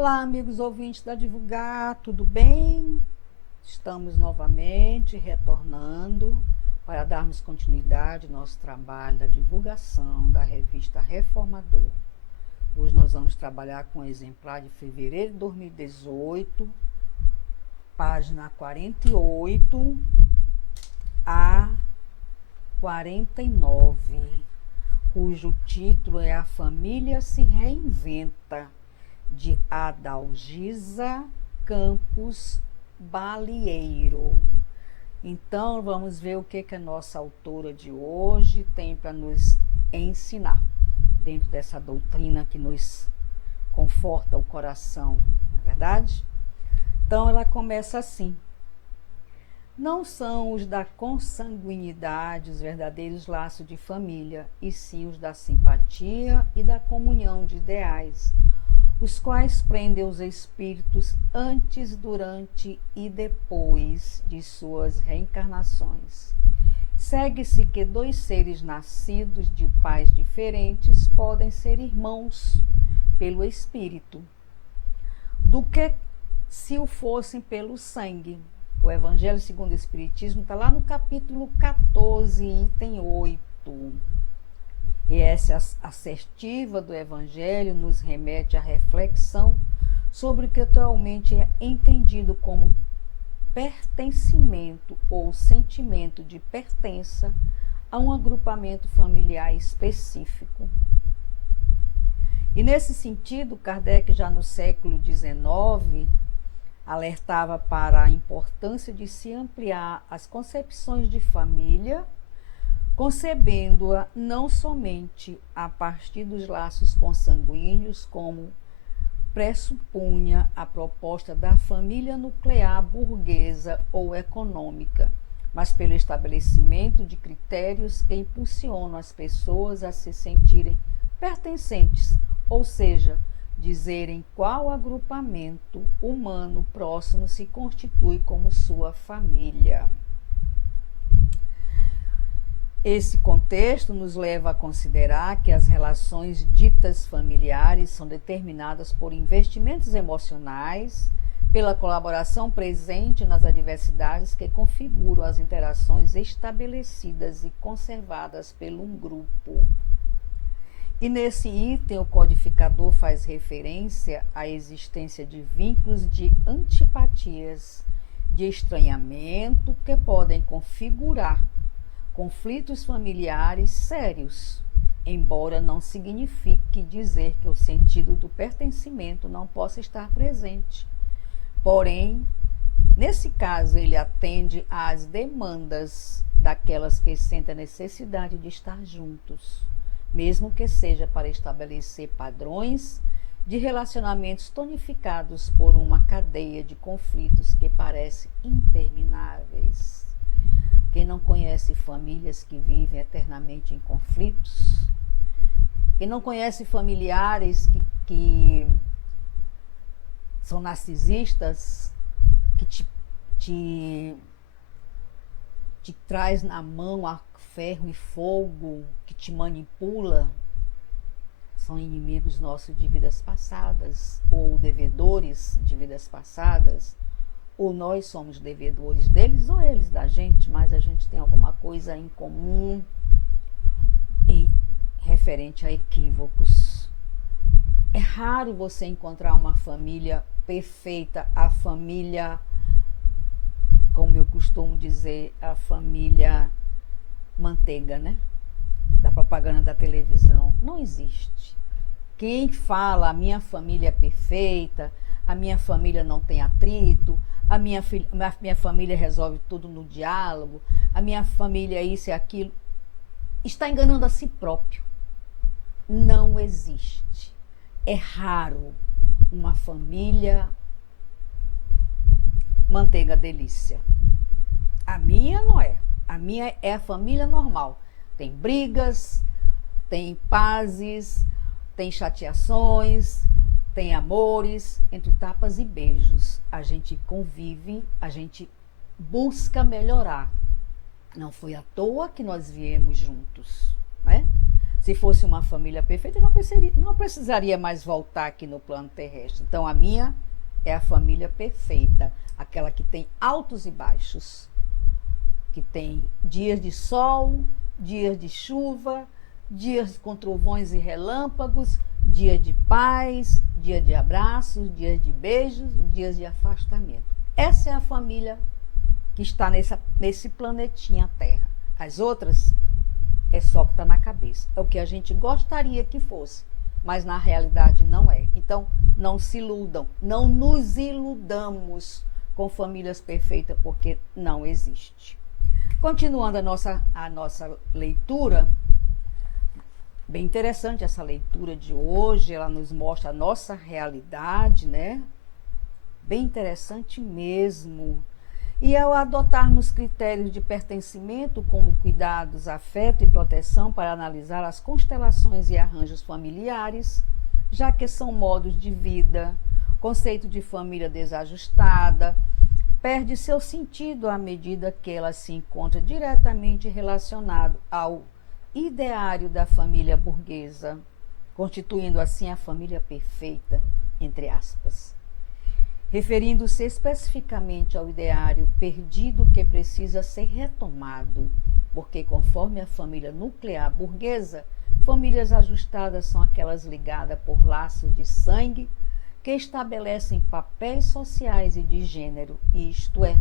Olá, amigos ouvintes da Divulgar, tudo bem? Estamos novamente retornando para darmos continuidade ao nosso trabalho da divulgação da revista Reformador. Hoje nós vamos trabalhar com o exemplar de fevereiro de 2018, página 48 a 49, cujo título é A Família se Reinventa, de Adalgisa Campos Balieiro. Então, vamos ver o que a nossa autora de hoje tem para nos ensinar, dentro dessa doutrina que nos conforta o coração, não é verdade? Então, ela começa assim: não são os da consanguinidade os verdadeiros laços de família, e sim os da simpatia e da comunhão de ideais, os quais prendem os espíritos antes, durante e depois de suas reencarnações. Segue-se que dois seres nascidos de pais diferentes podem ser irmãos pelo espírito, do que se o fossem pelo sangue. O Evangelho segundo o Espiritismo está lá no capítulo 14, item 8. E essa assertiva do Evangelho nos remete à reflexão sobre o que atualmente é entendido como pertencimento ou sentimento de pertença a um agrupamento familiar específico. E nesse sentido, Kardec, já no século XIX, alertava para a importância de se ampliar as concepções de família, concebendo-a não somente a partir dos laços consanguíneos, como pressupunha a proposta da família nuclear burguesa ou econômica, mas pelo estabelecimento de critérios que impulsionam as pessoas a se sentirem pertencentes, ou seja, dizerem qual agrupamento humano próximo se constitui como sua família. Esse contexto nos leva a considerar que as relações ditas familiares são determinadas por investimentos emocionais, pela colaboração presente nas adversidades que configuram as interações estabelecidas e conservadas pelo grupo. E nesse item, o codificador faz referência à existência de vínculos de antipatias, de estranhamento, que podem configurar conflitos familiares sérios, embora não signifique dizer que o sentido do pertencimento não possa estar presente. Porém, nesse caso, ele atende às demandas daquelas que sentem a necessidade de estar juntos, mesmo que seja para estabelecer padrões de relacionamentos tonificados por uma cadeia de conflitos que parecem intermináveis. Quem não conhece famílias que vivem eternamente em conflitos? Quem não conhece familiares que são narcisistas, que te traz na mão a ferro e fogo, que te manipula? São inimigos nossos de vidas passadas, ou devedores de vidas passadas, ou nós somos devedores deles, ou eles da gente, mas a gente tem alguma coisa em comum em referente a equívocos. É raro você encontrar uma família perfeita, a família, como eu costumo dizer, a família manteiga, né? Da propaganda da televisão. Não existe. Quem fala a minha família é perfeita, a minha família não tem atrito, a minha família resolve tudo no diálogo, a minha família é isso e aquilo, está enganando a si próprio. Não existe. É raro uma família manteiga delícia. A minha não é. A minha é a família normal. Tem brigas, tem pazes, tem chateações, tem amores, entre tapas e beijos. A gente convive, a gente busca melhorar. Não foi à toa que nós viemos juntos, né? Se fosse uma família perfeita, eu não precisaria mais voltar aqui no plano terrestre. Então, a minha é a família perfeita, aquela que tem altos e baixos, que tem dias de sol, dias de chuva, dias com trovões e relâmpagos, dia de paz, dia de abraços, dias de beijos, dias de afastamento. Essa é a família que está nesse planetinha Terra. As outras é só o que está na cabeça. É o que a gente gostaria que fosse, mas na realidade não é. Então, não se iludam, não nos iludamos com famílias perfeitas, porque não existe. Continuando a nossa leitura, bem interessante essa leitura de hoje, ela nos mostra a nossa realidade, né? Bem interessante mesmo. E ao adotarmos critérios de pertencimento, como cuidados, afeto e proteção, para analisar as constelações e arranjos familiares, já que são modos de vida, conceito de família desajustada, perde seu sentido à medida que ela se encontra diretamente relacionado ao ideário da família burguesa, constituindo assim a família perfeita, entre aspas. Referindo-se especificamente ao ideário perdido que precisa ser retomado, porque conforme a família nuclear burguesa, famílias ajustadas são aquelas ligadas por laços de sangue que estabelecem papéis sociais e de gênero, isto é,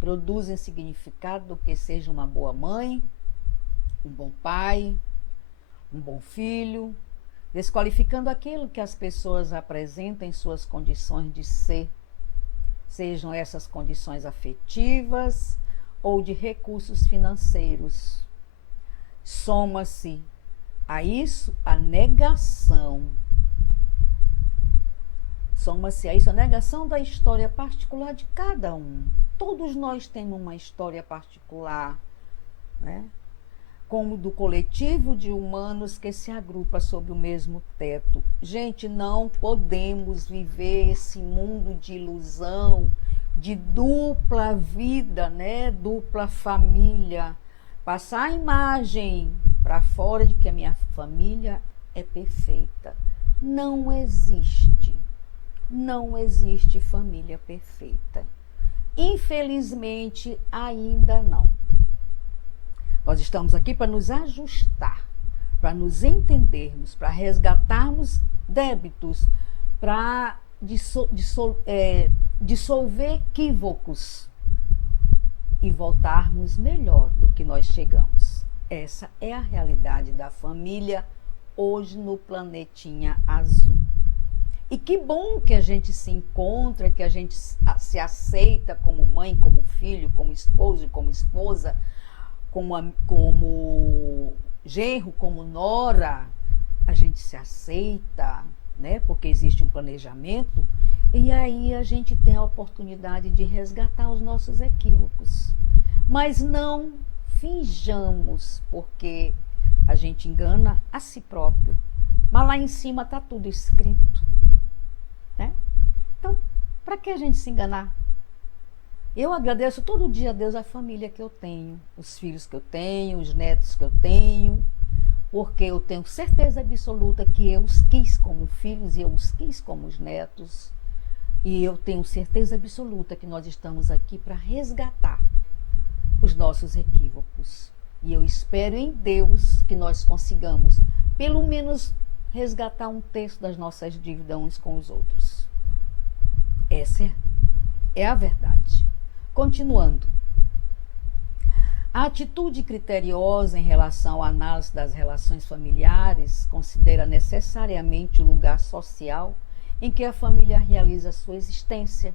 produzem significado do que seja uma boa mãe, um bom pai, um bom filho, desqualificando aquilo que as pessoas apresentam em suas condições de ser, sejam essas condições afetivas ou de recursos financeiros. Soma-se a isso a negação. Soma-se a isso a negação da história particular de cada um. Todos nós temos uma história particular, né? Como do coletivo de humanos que se agrupa sob o mesmo teto. Gente, não podemos viver esse mundo de ilusão, de dupla vida, né? Dupla família. Passar a imagem para fora de que a minha família é perfeita. Não existe. Não existe família perfeita. Infelizmente, ainda não. Nós estamos aqui para nos ajustar, para nos entendermos, para resgatarmos débitos, para dissolver equívocos e voltarmos melhor do que nós chegamos. Essa é a realidade da família hoje no planetinha azul. E que bom que a gente se encontra, que a gente se aceita como mãe, como filho, como esposo e como esposa, como genro, como nora, a gente se aceita, né? Porque existe um planejamento, e aí a gente tem a oportunidade de resgatar os nossos equívocos. Mas não finjamos, porque a gente engana a si próprio. Mas lá em cima está tudo escrito, né? Então, para que a gente se enganar? Eu agradeço todo dia a Deus a família que eu tenho, os filhos que eu tenho, os netos que eu tenho, porque eu tenho certeza absoluta que eu os quis como filhos e eu os quis como os netos. E eu tenho certeza absoluta que nós estamos aqui para resgatar os nossos equívocos. E eu espero em Deus que nós consigamos, pelo menos, resgatar um terço das nossas dívidas uns com os outros. Essa é a verdade. Continuando, a atitude criteriosa em relação à análise das relações familiares considera necessariamente o lugar social em que a família realiza sua existência.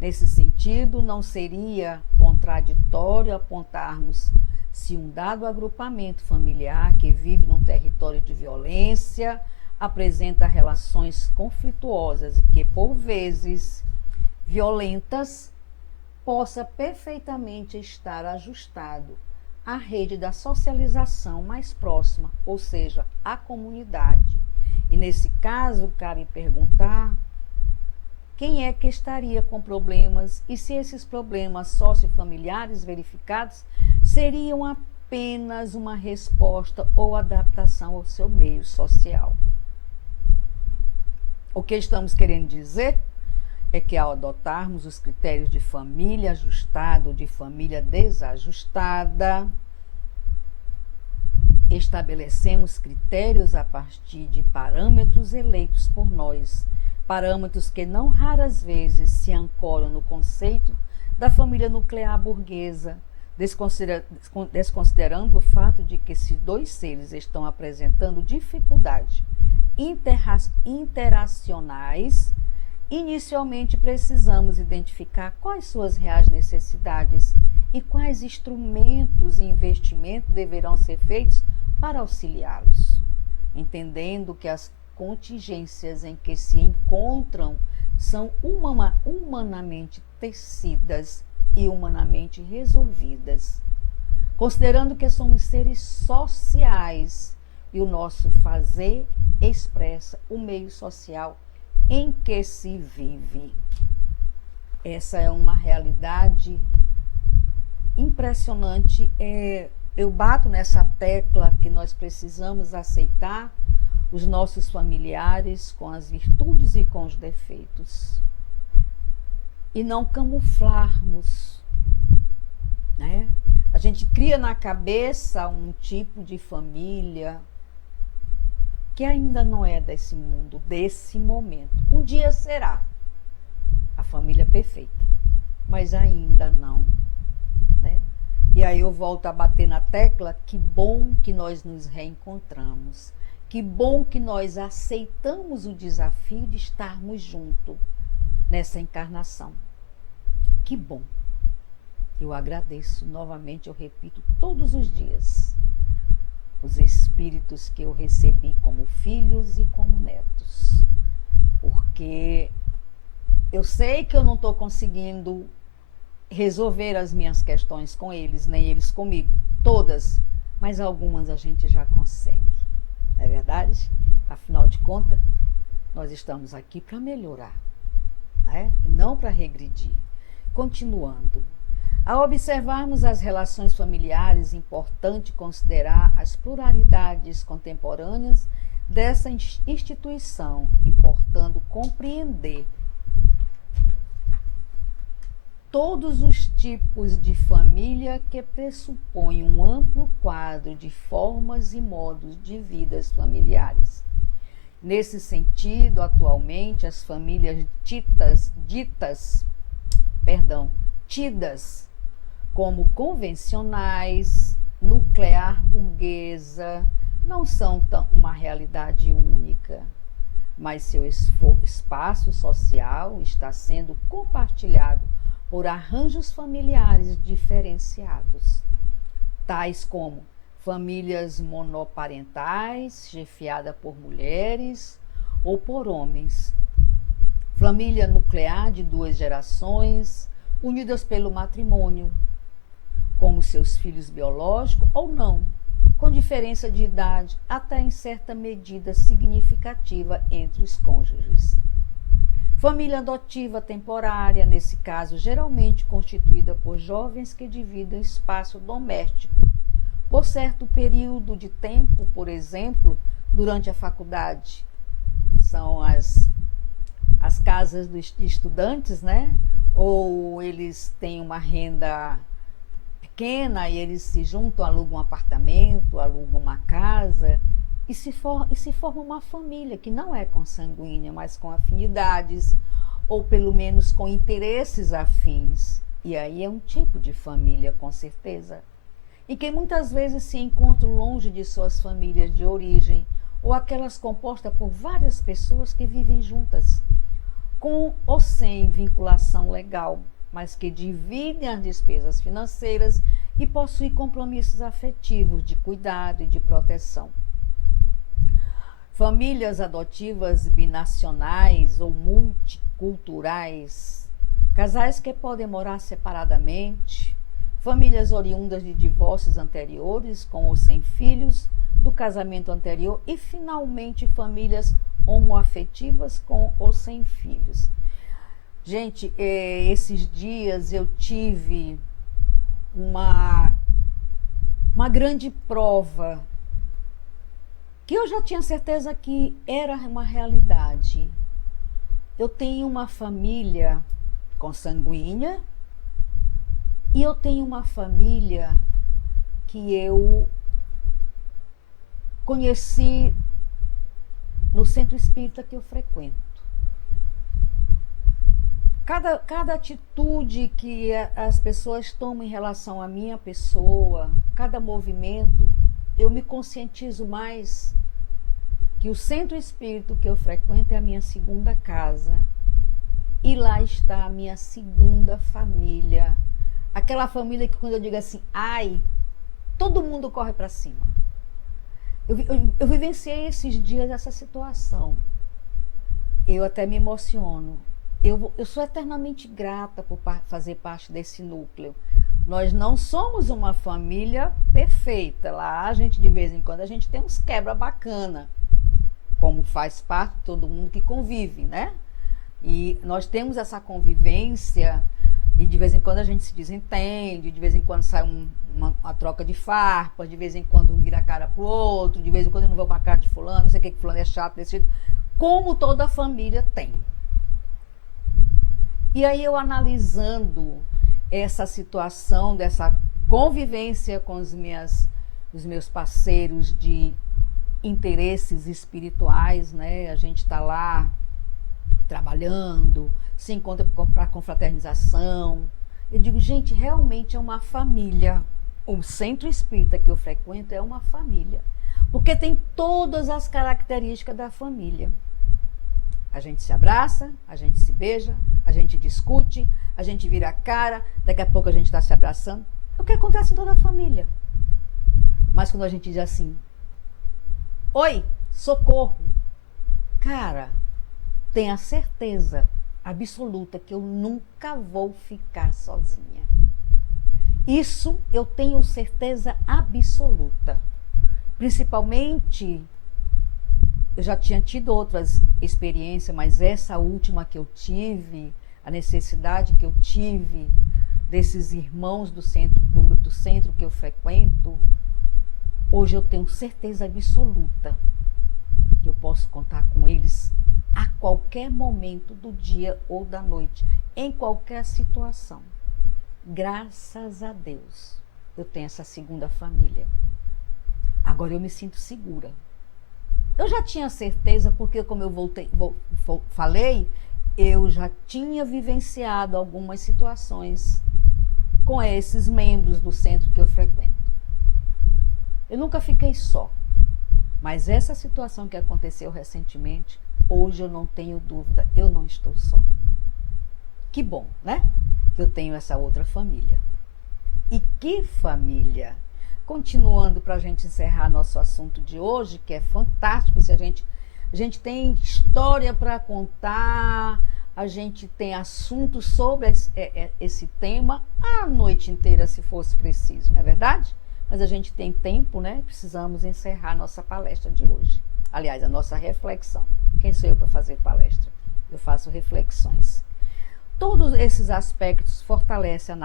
Nesse sentido, não seria contraditório apontarmos se um dado agrupamento familiar que vive num território de violência apresenta relações conflituosas e que, por vezes, violentas, possa perfeitamente estar ajustado à rede da socialização mais próxima, ou seja, à comunidade. E nesse caso, cabe perguntar quem é que estaria com problemas e se esses problemas sociofamiliares verificados seriam apenas uma resposta ou adaptação ao seu meio social. O que estamos querendo dizer é que ao adotarmos os critérios de família ajustada ou de família desajustada, estabelecemos critérios a partir de parâmetros eleitos por nós, parâmetros que não raras vezes se ancoram no conceito da família nuclear burguesa, desconsiderando o fato de que se dois seres estão apresentando dificuldades interacionais, inicialmente precisamos identificar quais suas reais necessidades e quais instrumentos e investimentos deverão ser feitos para auxiliá-los, entendendo que as contingências em que se encontram são humanamente tecidas e humanamente resolvidas, considerando que somos seres sociais e o nosso fazer expressa o meio social em que se vive. Essa é uma realidade impressionante. Eu bato nessa tecla que nós precisamos aceitar os nossos familiares com as virtudes e com os defeitos e não camuflarmos, né? A gente cria na cabeça um tipo de família que ainda não é desse mundo, desse momento. Um dia será a família perfeita, mas ainda não, né? E aí eu volto a bater na tecla, que bom que nós nos reencontramos, que bom que nós aceitamos o desafio de estarmos juntos nessa encarnação. Que bom. Eu agradeço novamente, eu repito todos os dias, os espíritos que eu recebi como filhos e como netos, porque eu sei que eu não estou conseguindo resolver as minhas questões com eles, nem eles comigo, todas, mas algumas a gente já consegue, não é verdade? Afinal de contas, nós estamos aqui para melhorar, né? E não para regredir. Continuando, ao observarmos as relações familiares, é importante considerar as pluralidades contemporâneas dessa instituição, importando compreender todos os tipos de família que pressupõem um amplo quadro de formas e modos de vidas familiares. Nesse sentido, atualmente, as famílias tidas como convencionais, nuclear burguesa, não são uma realidade única, mas seu espaço social está sendo compartilhado por arranjos familiares diferenciados, tais como famílias monoparentais, chefiadas por mulheres ou por homens, família nuclear de 2 gerações, unidas pelo matrimônio, com os seus filhos biológicos ou não, com diferença de idade, até em certa medida significativa entre os cônjuges. Família adotiva temporária, nesse caso, geralmente constituída por jovens que dividem espaço doméstico por certo período de tempo, por exemplo, durante a faculdade. São as casas de estudantes, né? Ou eles têm uma renda pequena e eles se juntam, alugam um apartamento, alugam uma casa e se forma uma família que não é consanguínea, mas com afinidades ou pelo menos com interesses afins. E aí é um tipo de família, com certeza. E que muitas vezes se encontram longe de suas famílias de origem ou aquelas compostas por várias pessoas que vivem juntas, com ou sem vinculação legal, mas que dividem as despesas financeiras e possuem compromissos afetivos de cuidado e de proteção. Famílias adotivas binacionais ou multiculturais, casais que podem morar separadamente, famílias oriundas de divórcios anteriores, com ou sem filhos, do casamento anterior, e finalmente famílias homoafetivas com ou sem filhos. Gente, esses dias eu tive uma uma grande prova que eu já tinha certeza que era uma realidade. Eu tenho uma família consanguínea e eu tenho uma família que eu conheci no centro espírita que eu frequento. Cada atitude que as pessoas tomam em relação à minha pessoa, cada movimento, eu me conscientizo mais que o centro espírita que eu frequento é a minha segunda casa. E lá está a minha segunda família. Aquela família que quando eu digo assim, ai, todo mundo corre para cima. Eu vivenciei esses dias essa situação. Eu até me emociono. Eu sou eternamente grata por fazer parte desse núcleo. Nós não somos uma família perfeita. Lá a gente, de vez em quando, a gente tem uns quebra bacana, como faz parte de todo mundo que convive, né? E nós temos essa convivência e de vez em quando a gente se desentende, de vez em quando sai uma troca de farpas, de vez em quando um vira a cara pro outro, de vez em quando eu não vou com a cara de fulano, não sei o que fulano é chato desse jeito, como toda família tem. E aí eu analisando essa situação, dessa convivência com os meus parceiros de interesses espirituais, né? A gente está lá trabalhando, se encontra para confraternização. Eu digo, gente, realmente é uma família. O centro espírita que eu frequento é uma família, porque tem todas as características da família. A gente se abraça, a gente se beija, a gente discute, a gente vira a cara, daqui a pouco a gente está se abraçando. É o que acontece em toda a família. Mas quando a gente diz assim, oi, socorro, cara, tenha certeza absoluta que eu nunca vou ficar sozinha. Isso eu tenho certeza absoluta. Principalmente, eu já tinha tido outras experiências, mas essa última que eu tive, a necessidade que eu tive desses irmãos do centro que eu frequento, hoje eu tenho certeza absoluta que eu posso contar com eles a qualquer momento do dia ou da noite, em qualquer situação. Graças a Deus, eu tenho essa segunda família. Agora eu me sinto segura. Eu já tinha certeza, porque como eu falei, eu já tinha vivenciado algumas situações com esses membros do centro que eu frequento. Eu nunca fiquei só, mas essa situação que aconteceu recentemente, hoje eu não tenho dúvida, eu não estou só. Que bom, né? Que eu tenho essa outra família. E que família! Continuando para a gente encerrar nosso assunto de hoje, que é fantástico, se a gente tem história para contar, a gente tem assuntos sobre esse tema a noite inteira, se fosse preciso, não é verdade? Mas a gente tem tempo, né? Precisamos encerrar nossa palestra de hoje. Aliás, a nossa reflexão. Quem sou eu para fazer palestra? Eu faço reflexões. Todos esses aspectos fortalecem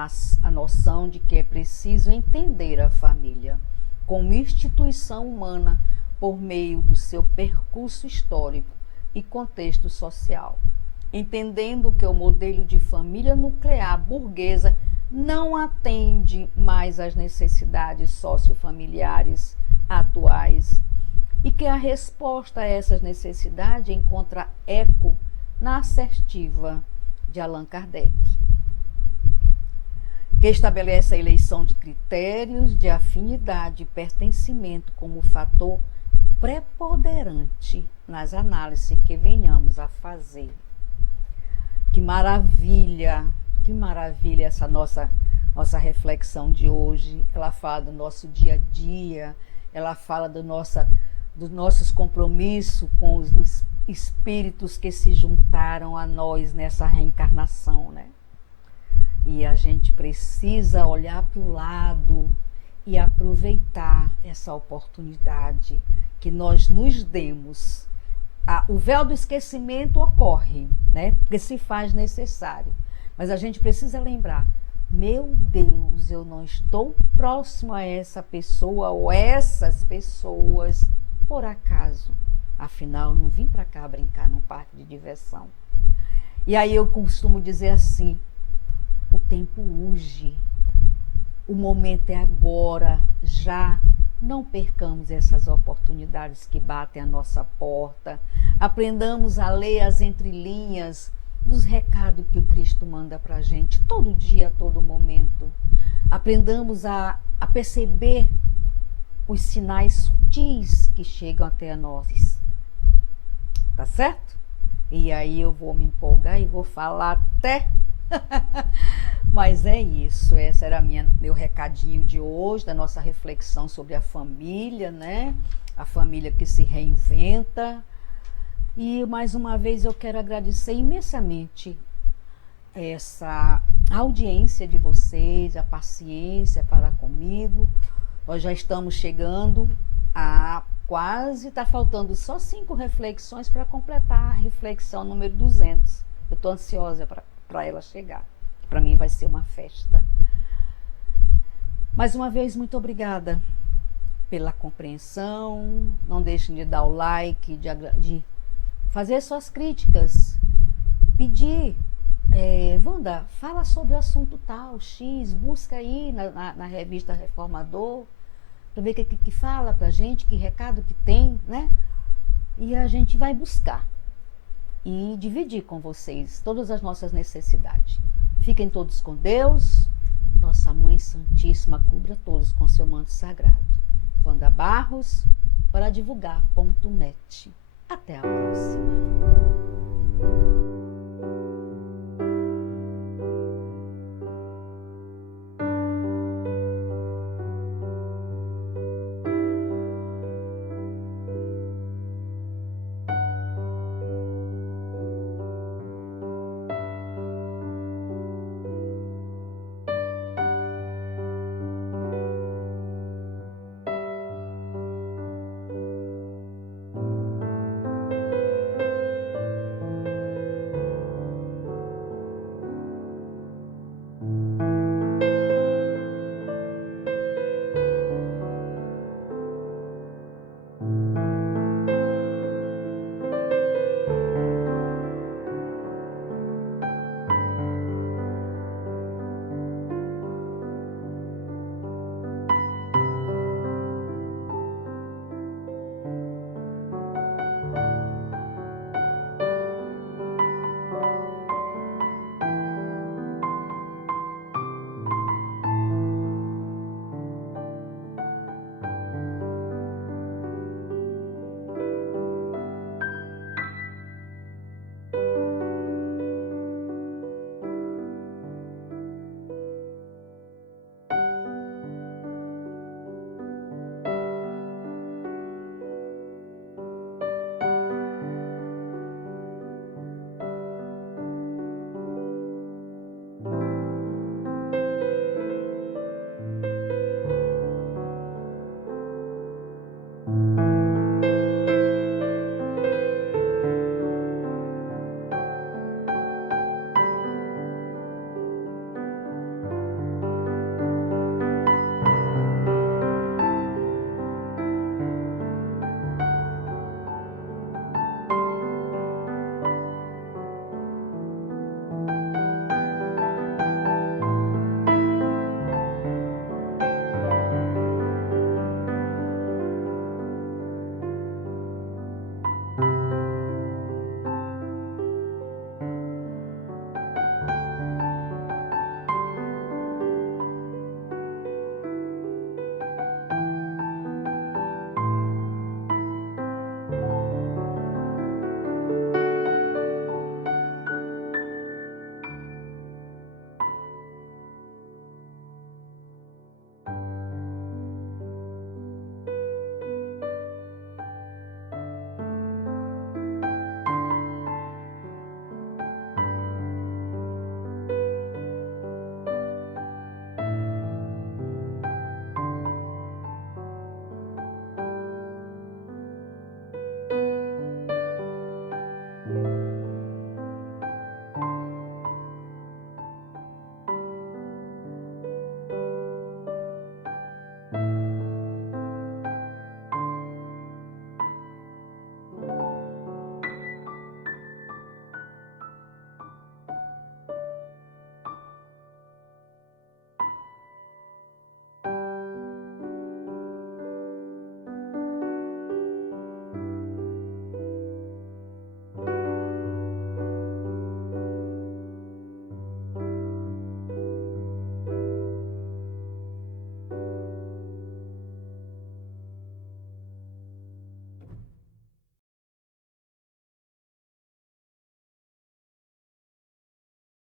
a noção de que é preciso entender a família como instituição humana por meio do seu percurso histórico e contexto social, entendendo que o modelo de família nuclear burguesa não atende mais às necessidades sociofamiliares atuais e que a resposta a essas necessidades encontra eco na assertiva de Allan Kardec, que estabelece a eleição de critérios de afinidade e pertencimento como fator preponderante nas análises que venhamos a fazer. Que maravilha essa nossa reflexão de hoje. Ela fala do nosso dia a dia, ela fala dos nossos compromissos com os espíritos que se juntaram a nós nessa reencarnação, né? E a gente precisa olhar para o lado e aproveitar essa oportunidade que nós nos demos. O véu do esquecimento ocorre, né? Porque se faz necessário. Mas a gente precisa lembrar, meu Deus, eu não estou próximo a essa pessoa ou essas pessoas por acaso. Afinal, eu não vim para cá brincar num parque de diversão. E aí eu costumo dizer assim, o tempo urge, o momento é agora, já. Não percamos essas oportunidades que batem à nossa porta. Aprendamos a ler as entrelinhas dos recados que o Cristo manda para a gente, todo dia, a todo momento. Aprendamos a perceber os sinais sutis que chegam até nós. Tá certo? E aí eu vou me empolgar e vou falar até... Mas é isso, esse era meu recadinho de hoje, da nossa reflexão sobre a família, né? A família que se reinventa. E mais uma vez eu quero agradecer imensamente essa audiência de vocês, a paciência para comigo. Nós já estamos chegando a quase, está faltando só 5 reflexões para completar a reflexão número 200. Eu estou ansiosa para ela chegar. Para mim vai ser uma festa. Mais uma vez, muito obrigada pela compreensão. Não deixem de dar o like, de fazer suas críticas. Pedir, Wanda, fala sobre o assunto tal, X, busca aí na revista Reformador, para ver o que fala pra gente, que recado que tem, né? E a gente vai buscar e dividir com vocês todas as nossas necessidades. Fiquem todos com Deus. Nossa Mãe Santíssima cubra todos com seu manto sagrado. Wanda Barros, para divulgar.net. Até a próxima.